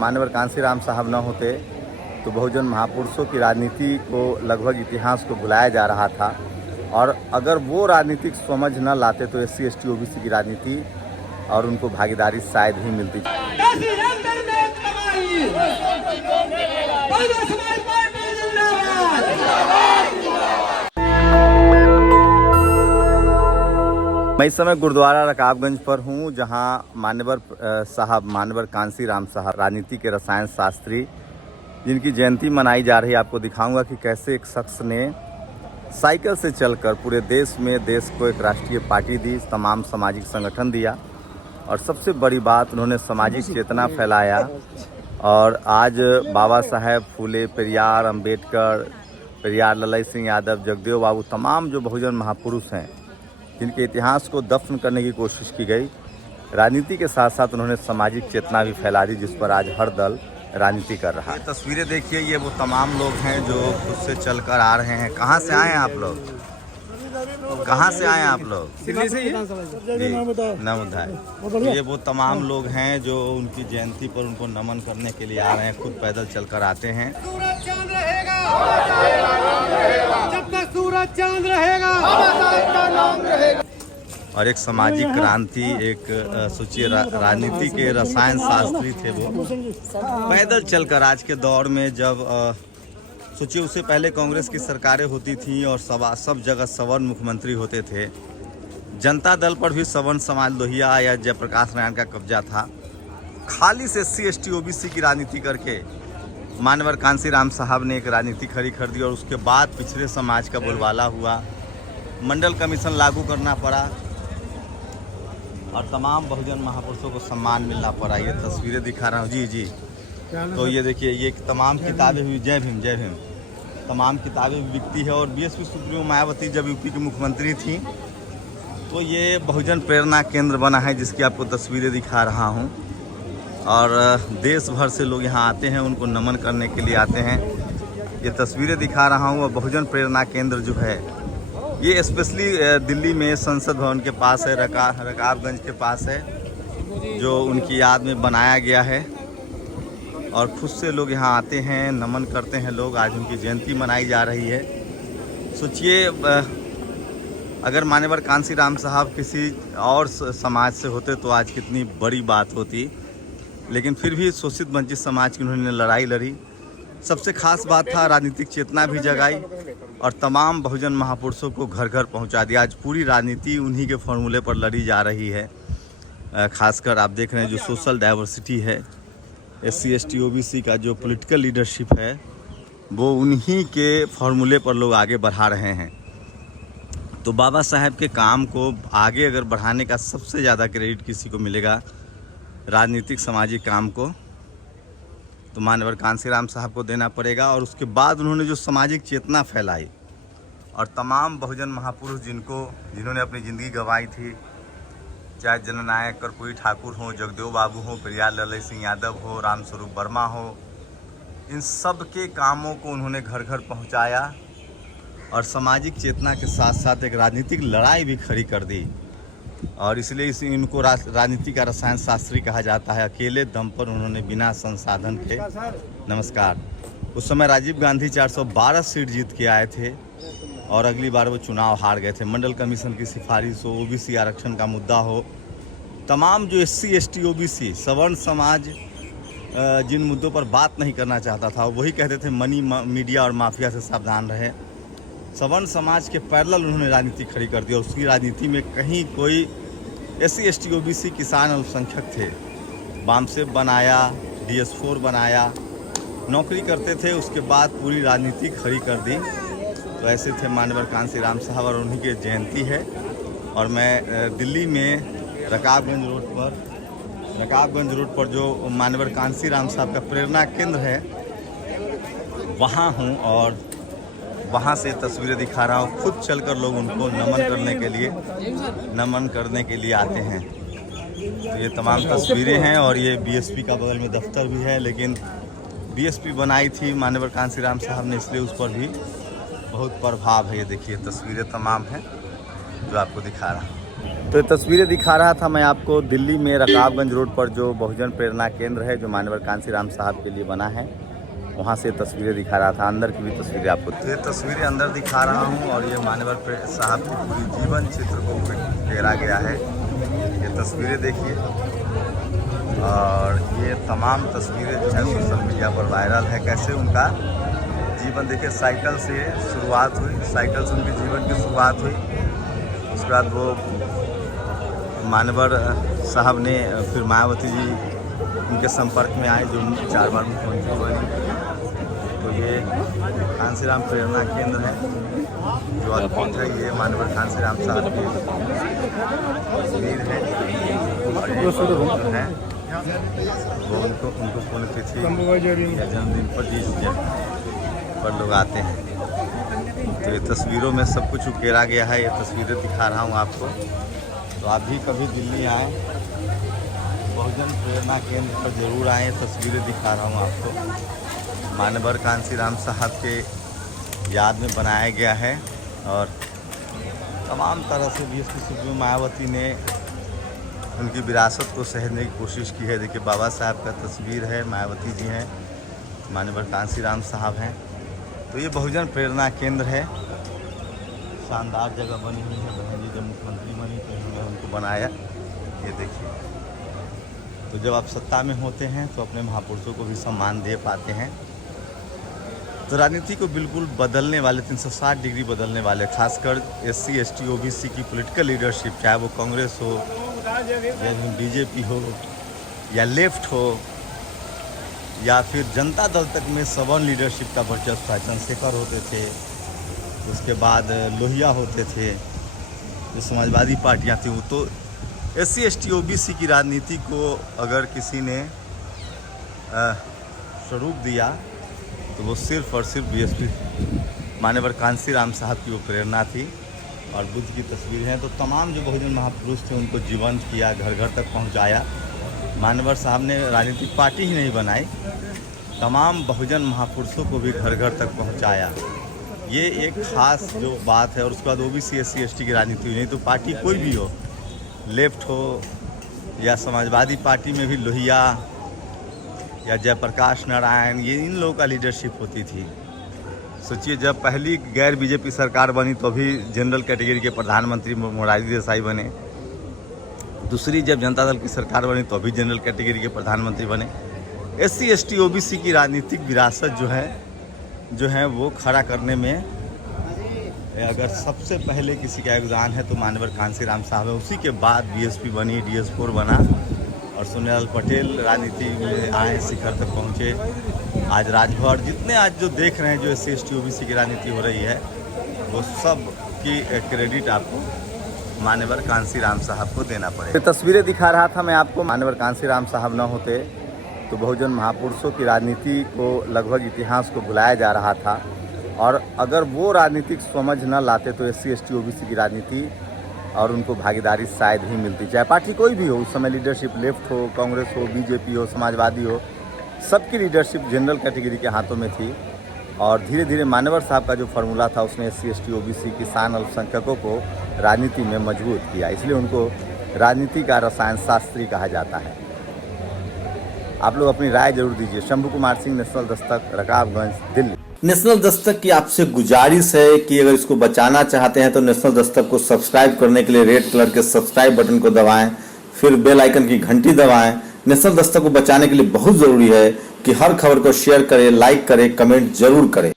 मान्यवर कांसीराम साहब न होते तो बहुजन महापुरुषों की राजनीति को लगभग इतिहास को भुलाया जा रहा था, और अगर वो राजनीतिक समझ न लाते तो SC ST OBC की राजनीति और उनको भागीदारी शायद ही मिलती। मैं इस समय गुरुद्वारा रकाबगंज पर हूँ, जहाँ मान्यवर कांसीराम साहब राजनीति के रसायन शास्त्री, जिनकी जयंती मनाई जा रही है। आपको दिखाऊंगा कि कैसे एक शख्स ने साइकिल से चलकर पूरे देश में देश को एक राष्ट्रीय पार्टी दी, तमाम सामाजिक संगठन दिया, और सबसे बड़ी बात उन्होंने सामाजिक चेतना फैलाया। और आज बाबा साहेब फूले, पेरियार, अंबेडकर, पेरियार ललई सिंह यादव, जगदेव बाबू, तमाम जो बहुजन महापुरुष हैं जिनके इतिहास को दफन करने की कोशिश की गई, राजनीति के साथ साथ उन्होंने सामाजिक चेतना भी फैला दी, जिस पर आज हर दल राजनीति कर रहा है। तस्वीरें देखिए, ये वो तमाम लोग हैं जो खुद से चलकर आ रहे हैं। कहाँ से आए हैं आप लोग? कहाँ से आए हैं आप लोग? नमोदाय। ये वो तमाम लोग हैं जो उनकी जयंती पर उनको नमन करने के लिए आ रहे हैं, खुद पैदल चलकर आते हैं। जब तक सूरज चांद रहेगा और एक सामाजिक क्रांति, एक सोचिए राजनीति के रसायन शास्त्री थे वो, पैदल चलकर आज के दौर में जब सोचिए उससे पहले कांग्रेस की सरकारें होती थी और सब जगह सवर्ण मुख्यमंत्री होते थे। जनता दल पर भी सवर्ण समाज लोहिया या जयप्रकाश नारायण का कब्जा था। खाली से SC ST OBC की राजनीति करके मान्यवर कांसीराम साहब ने एक राजनीति खड़ी कर दी, और उसके बाद पिछड़े समाज का बोलबाला हुआ, मंडल कमीशन लागू करना पड़ा और तमाम बहुजन महापुरुषों को सम्मान मिलना पड़ा। ये तस्वीरें दिखा रहा हूँ जी। तो ये देखिए, ये तमाम किताबें भी, जय भीम, तमाम किताबें भी बिकती है। और BSP सुप्रीमो मायावती जब यूपी की मुख्यमंत्री थी तो ये बहुजन प्रेरणा केंद्र बना है, जिसकी आपको तस्वीरें दिखा रहा हूँ। और देश भर से लोग यहाँ आते हैं, उनको नमन करने के लिए आते हैं। ये तस्वीरें दिखा रहा हूँ। और बहुजन प्रेरणा केंद्र जो है ये स्पेशली दिल्ली में संसद भवन के पास है, रकाबगंज के पास है, जो उनकी याद में बनाया गया है। और खुद से लोग यहाँ आते हैं, नमन करते हैं लोग। आज उनकी जयंती मनाई जा रही है। सोचिए, अगर मान्यवर कांसीराम साहब किसी और समाज से होते तो आज कितनी बड़ी बात होती, लेकिन फिर भी शोषित वंचित समाज की उन्होंने लड़ाई लड़ी। सबसे खास बात था, राजनीतिक चेतना भी जगाई और तमाम बहुजन महापुरुषों को घर घर पहुंचा दिया। आज पूरी राजनीति उन्हीं के फॉर्मूले पर लड़ी जा रही है। खासकर आप देख रहे हैं जो सोशल डाइवर्सिटी है, SC ST OBC का जो पॉलिटिकल लीडरशिप है, वो उन्हीं के फॉर्मूले पर लोग आगे बढ़ा रहे हैं। तो बाबा साहेब के काम को आगे अगर बढ़ाने का सबसे ज़्यादा क्रेडिट किसी को मिलेगा, राजनीतिक सामाजिक काम को, तो मान्यवर कांसीराम साहब को देना पड़ेगा। और उसके बाद उन्होंने जो सामाजिक चेतना फैलाई और तमाम बहुजन महापुरुष जिन्होंने अपनी ज़िंदगी गंवाई थी, चाहे जननायक कर्पूरी ठाकुर हो, जगदेव बाबू हो, पेरियार ललई सिंह यादव हो, रामस्वरूप वर्मा हो, इन सब के कामों को उन्होंने घर घर पहुंचाया और सामाजिक चेतना के साथ साथ एक राजनीतिक लड़ाई भी खड़ी कर दी। और इसलिए इनको राजनीति का रसायन शास्त्री कहा जाता है। अकेले दम पर उन्होंने बिना संसाधन के, नमस्कार, उस समय राजीव गांधी 412 सीट जीत के आए थे और अगली बार वो चुनाव हार गए थे। मंडल कमीशन की सिफारिश हो, OBC आरक्षण का मुद्दा हो, तमाम जो SC ST OBC सवर्ण समाज जिन मुद्दों पर बात नहीं करना चाहता था, वही कहते थे मनी, मीडिया और माफिया से सावधान रहे। सवर्ण समाज के पैरेलल उन्होंने राजनीति खड़ी कर दी और उसकी राजनीति में कहीं कोई SC ST OBC किसान अल्पसंख्यक थे, बामसेब बनाया, DS4 बनाया, नौकरी करते थे, उसके बाद पूरी राजनीति खड़ी कर दी। तो ऐसे थे मान्यवर कांसीराम साहब और उन्हीं की जयंती है। और मैं दिल्ली में रकाबगंज रोड पर जो मान्यवर कांसीराम साहब का प्रेरणा केंद्र है वहाँ हूँ और वहाँ से तस्वीरें दिखा रहा हूँ। खुद चलकर लोग उनको नमन करने के लिए आते हैं। तो ये तमाम तस्वीरें हैं और ये BSP का बगल में दफ्तर भी है, लेकिन BSP बनाई थी मान्यवर कांसीराम साहब ने, इसलिए उस पर भी बहुत प्रभाव है। ये देखिए तस्वीरें तमाम हैं जो आपको दिखा रहा हूँ। तो ये तस्वीरें दिखा रहा था मैं आपको दिल्ली में रकाबगंज रोड पर जो बहुजन प्रेरणा केंद्र है जो मानवर कांसीराम साहब के लिए बना है, वहाँ से तस्वीरें दिखा रहा था। अंदर की भी तस्वीरें आपको, तो ये तस्वीरें अंदर दिखा रहा हूँ और ये मानवर साहब की पूरी जीवन चित्र को घेरा गया है। ये तस्वीरें देखिए और ये तमाम तस्वीरें जो है सोशल मीडिया पर वायरल है। कैसे उनका जीवन देखिए, साइकिल से शुरुआत हुई, साइकिल से उनके जीवन की शुरुआत हुई। उसके बाद वो मानवर साहब ने फिर मायावती जी उनके संपर्क में आए जो 4 बार मुख्यमंत्री बनी। तो ये कांसीराम प्रेरणा केंद्र है जो अद्भुत है। ये मानवर कांसीराम साहब की तस्वीर है और ये जो है वो उनको पुण्यतिथि या जन्मदिन पर लोग आते हैं। तो ये तस्वीरों में सब कुछ उकेरा गया है। ये तस्वीरें दिखा रहा हूँ आपको। तो आप भी कभी दिल्ली आए, बहुजन प्रेरणा केंद्र पर जरूर आए। तस्वीरें दिखा रहा हूँ आपको, मानवर कांसीराम साहब के याद में बनाया गया है और तमाम तरह से बीएसपी सुप्रीमो मायावती ने उनकी विरासत को सहेजने की कोशिश की है। देखिए बाबा साहब का तस्वीर है, मायावती जी हैं, मानवर कांसीराम साहब हैं। तो ये बहुजन प्रेरणा केंद्र है, शानदार जगह बनी हुई है। बहन जी जब मुख्यमंत्री बनी तो इन्होंने उनको बनाया। ये देखिए, तो जब आप सत्ता में होते हैं तो अपने महापुरुषों को भी सम्मान दे पाते हैं। तो राजनीति को बिल्कुल बदलने वाले 360 डिग्री बदलने वाले, खासकर SC ST OBC की पॉलिटिकल लीडरशिप, चाहे वो कांग्रेस हो या बीजेपी हो या लेफ्ट हो या फिर जनता दल तक में सवर्ण लीडरशिप का वर्चस्व था। चंद्रशेखर होते थे, उसके बाद लोहिया होते थे, जो समाजवादी पार्टियां थी। वो तो SC ST OBC की राजनीति को अगर किसी ने स्वरूप दिया तो वो सिर्फ और सिर्फ BSP मानवर कांसीराम साहब की वो प्रेरणा थी। और बुद्ध की तस्वीर है। तो तमाम जो बहुजन महापुरुष थे उनको जीवंत किया, घर घर तक पहुंचाया। मानवर साहब ने राजनीतिक पार्टी ही नहीं बनाई, तमाम बहुजन महापुरुषों को भी घर घर तक पहुंचाया। ये एक ख़ास जो बात है। और उसके बाद OBC SC ST की राजनीति हुई। नहीं तो पार्टी कोई भी हो, लेफ्ट हो या समाजवादी पार्टी में भी लोहिया या जयप्रकाश नारायण, ये इन लोगों का लीडरशिप होती थी। सोचिए, जब पहली गैर BJP सरकार बनी तो अभी जनरल कैटेगरी के प्रधानमंत्री मोरारजी देसाई बने। दूसरी जब जनता दल की सरकार बनी तो अभी जनरल कैटेगरी के प्रधानमंत्री बने। SC ST OBC की राजनीतिक विरासत जो है वो खड़ा करने में अगर सबसे पहले किसी का योगदान है तो मानवर कांसीराम साहब है। उसी के बाद BSP बनी, DS4 बना और सोनियालाल पटेल राजनीति में आए, शिखर तक पहुँचे। आज राजभर जितने आज जो देख रहे हैं जो SC ST OBC की राजनीति हो रही है, वो सब की क्रेडिट आपको मानवर कांसीराम साहब को देना पड़ेगा। तस्वीरें दिखा रहा था मैं आपको। मानवर कांसीराम साहब न होते तो बहुजन महापुरुषों की राजनीति को लगभग इतिहास को भुलाया जा रहा था। और अगर वो राजनीतिक समझ न लाते तो SC ST OBC की राजनीति और उनको भागीदारी शायद ही मिलती, चाहे पार्टी कोई भी हो। उस समय लीडरशिप लेफ्ट हो, कांग्रेस हो, BJP हो, समाजवादी हो, सबकी लीडरशिप जनरल कैटेगरी के हाथों में थी। और धीरे धीरे मानवर साहब का जो फार्मूला था उसने SC ST OBC किसान अल्पसंख्यकों को राजनीति में मजबूत किया। इसलिए उनको राजनीति का रसायन शास्त्री कहा जाता है। आप लोग अपनी राय जरूर दीजिए। शंभू कुमार सिंह, नेशनल दस्तक, रकाबगंज, दिल्ली। नेशनल दस्तक की आपसे गुजारिश है कि अगर इसको बचाना चाहते हैं तो नेशनल दस्तक को सब्सक्राइब करने के लिए रेड कलर के सब्सक्राइब बटन को दबाएं, फिर बेल आइकन की घंटी दबाएं। नेशनल दस्तक को बचाने के लिए बहुत जरूरी है कि हर खबर को शेयर करें, लाइक करें, कमेंट जरूर करें।